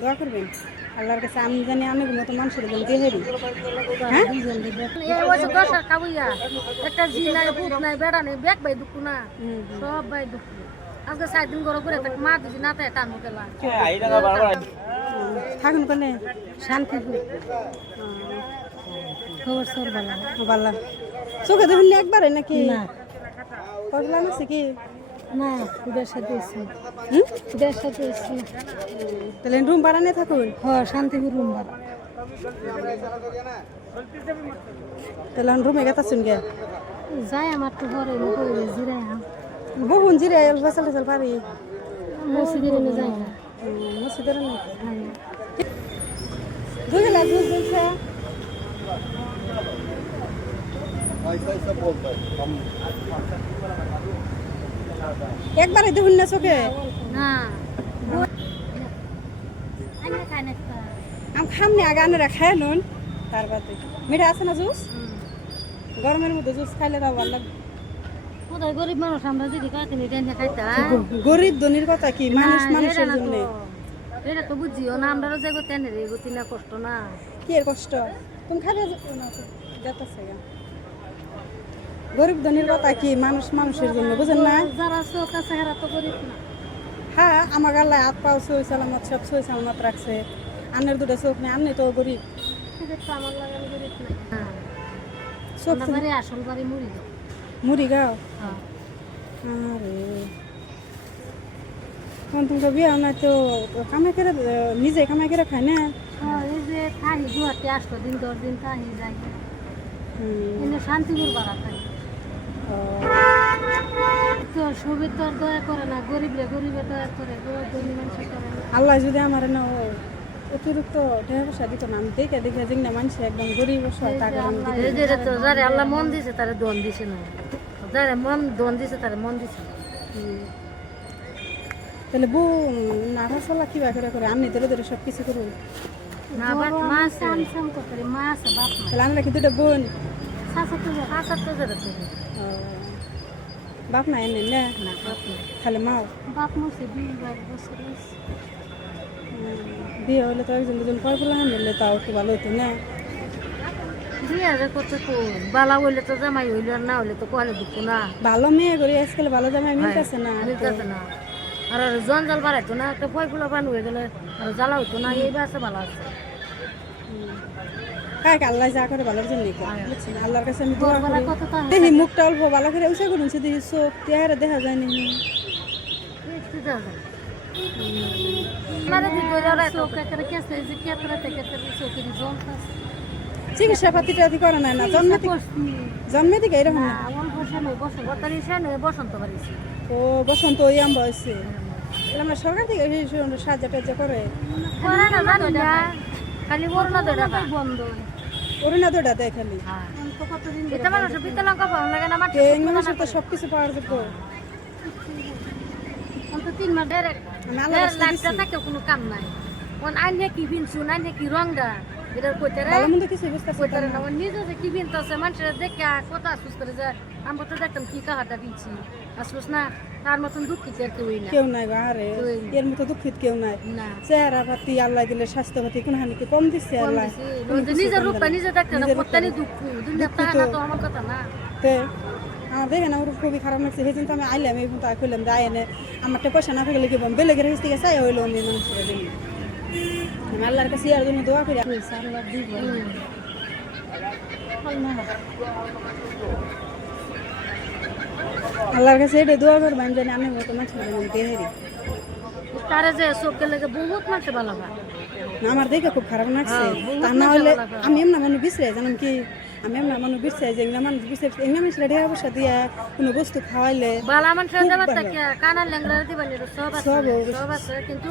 দোয়া করবেন আল্লাহর কাছে আমি জানি আমি মতো মানুষের জন্য দিয়ে হেরি হ্যাঁ একটা জি নাই পুত নাই বেড়া নেই ব্যাগ ভাই দুঃখ না সব ভাই দুঃখ আজকে 4 দিন ঘরে ঘুরে থাক মা দিদি না তাই টানবো গেলা থাকুন কোনে শান্তি খবর সর ভালো ভালো চোখে দেখুন একবারে নাকি না পগলাম আছে কি না ওদের সাথে এসছি ওদের সাথে এসছি তাহলে রুম ভাড়া নিয়ে থাকুন হ্যাঁ শান্তিপুর রুম ভাড়া তাহলে রুমে গেতাছুন গে যাই আমার তো ঘরে করে জিরাই বহুন জিরে ফসল টসল পারি মসজিদের যাই না মসজিদের না দুই লাখ দুধ দিচ্ছে একবারে দেখুন না চোখে না আমি খামনি আগে আনে খায় নুন তার বাদে মিঠা আছে না জুস গরমের মধ্যে জুস খাইলে তাও ভালো লাগবে কোথায় গরিব মানুষ আমরা যদি কাটিনি টেনে খাইতা গরিব ধনির কথা কি মানুষ মানুষের জন্য এটা তো বুঝিও না আমরা যাবো টেনে রে গতি না কষ্ট না কি এর কষ্ট তুমি খাবে যেতেছে গরিব ধনির কথা কি মানুষ মানুষের জন্য বুঝেন না যারা চোখ আছে হেরা তো গরিব না হ্যাঁ আমার গাল্লায় হাত পাও সই সালামত সব সই সালামত রাখছে আন্নের দুটো চোখ নেই আন্নে তো গরিব আমার লাগে আমি গরিব না চোখ বাড়ি আসল বাড়ি মুড়ি দাও মুড়ি গাও আরে কোন তুমি বিয়া না তো কামাই করে নিজে কামাই করে খায় না এই যে থাকি গুয়াতে 8 দিন 10 দিন থাকি যাই এনে শান্তিপুর বাড়া থাকি তো সবে তো দয়া করে না গরিবরে গরিবে দয়া করে গরিব মানুষ করে আল্লাহ যদি আমার না অতিরিক্ত টাকা পয়সা দিত না আমি দেখে দেখে যে না মানুষ একদম গরিব টাকা এই যে তো যারে আল্লাহ মন দিছে তারে দন দিছে না যারে মন দন দিছে তারে মন দিছে তাহলে বউ নাড়া চলা কিবা করে করে আমি ধরে ধরে সব কিছু করুন না বাপ মা সামসাম করে মা আছে বাপ মা তাহলে আমরা কি দুটো বোন সাসাতো যারা তো বাপ না এনে না না বাপ না খালি মাও বাপ মুছে 20 বছর বিয়ে হলে তো একজন দুজন পর বলে আনলে তাও একটু ভালো হতো না বিয়ে যে কত বালা হইলে তো জামাই হইলে আর না হইলে তো কোয়ালে দুঃখ না ভালো মেয়ে করি আজকাল ভালো জামাই মিলতেছে না মিলতেছে না আর জঞ্জাল বাড়াইতো না একটা ফয়গুলো বান হয়ে গেলে আর জ্বালা হইতো না এই বাসে ভালো আছে কাকে আল্লাহ যা করে ভালোর জন্য বুঝছেন আল্লাহর কাছে আমি দোয়া করি দেখি মুখটা অল্প ভালো করে উষা করুন শুধু চোখ চেহারা দেখা যায় না চিকিৎসা পাতি টাতি করে না না জন্মে থেকে এরকম না বসন্ত বাড়িছি ও বসন্ত ওই আম বয়সে আমরা সরকার থেকে সাহায্য টাহায্য করে খালি বন্ধ অরুণা দৌড়া দেয় খালি মানুষের তো সব কিছু পাওয়ার যোগ্য তিন মাস থাকে কোনো কাম নাই আইনে কি বিনছুন আইনে কি রংটা এটার কইতে না নিজে যে কি বিনতেছে মানুষের দেখে কথা আসুস করে যে আমরা তো দেখতাম কি কাহাটা বিনছি আসুস না তার মতন দুঃখিত আর কেউ নাই আরে এর মতো দুঃখিত কেউ নাই চেহারা পাতি আল্লাহ দিলে স্বাস্থ্য পাতি কোন হানিকে কম দিচ্ছে আল্লাহ নিজের রূপটা নিজে দেখতে না প্রত্যেকই দুঃখ দুনিয়া তা তো আমার কথা না আমার দেখে না ওর খুবই খারাপ লাগছে সেই জন্য আমি আইলাম এই তা কইলাম যে আইনে আমারটা পয়সা না থাকলে কি বেলেগের কাছ থেকে চাই হইলো আমি মানুষের দিন আমি আল্লাহর কাছে ইয়ার জন্য দোয়া করি আল্লাহর কাছে এটা দোয়া করবেন জানি আমি মতো মানুষের দিয়ে হেরি তারা যে চোখে লেগে বহুত মানুষ ভালো হয় আমার দেখে খুব খারাপ লাগছে তা না হলে আমি এমন মানুষ বিছরে জানাম কি আমি এমন মানুষ বিছরে যে মানুষ বিছরে এমন মানুষ রেডি অবস্থা দিয়া কোনো বস্তু খাওয়াইলে বালা মানুষ কানা ল্যাংরা দিবানি সব আছে কিন্তু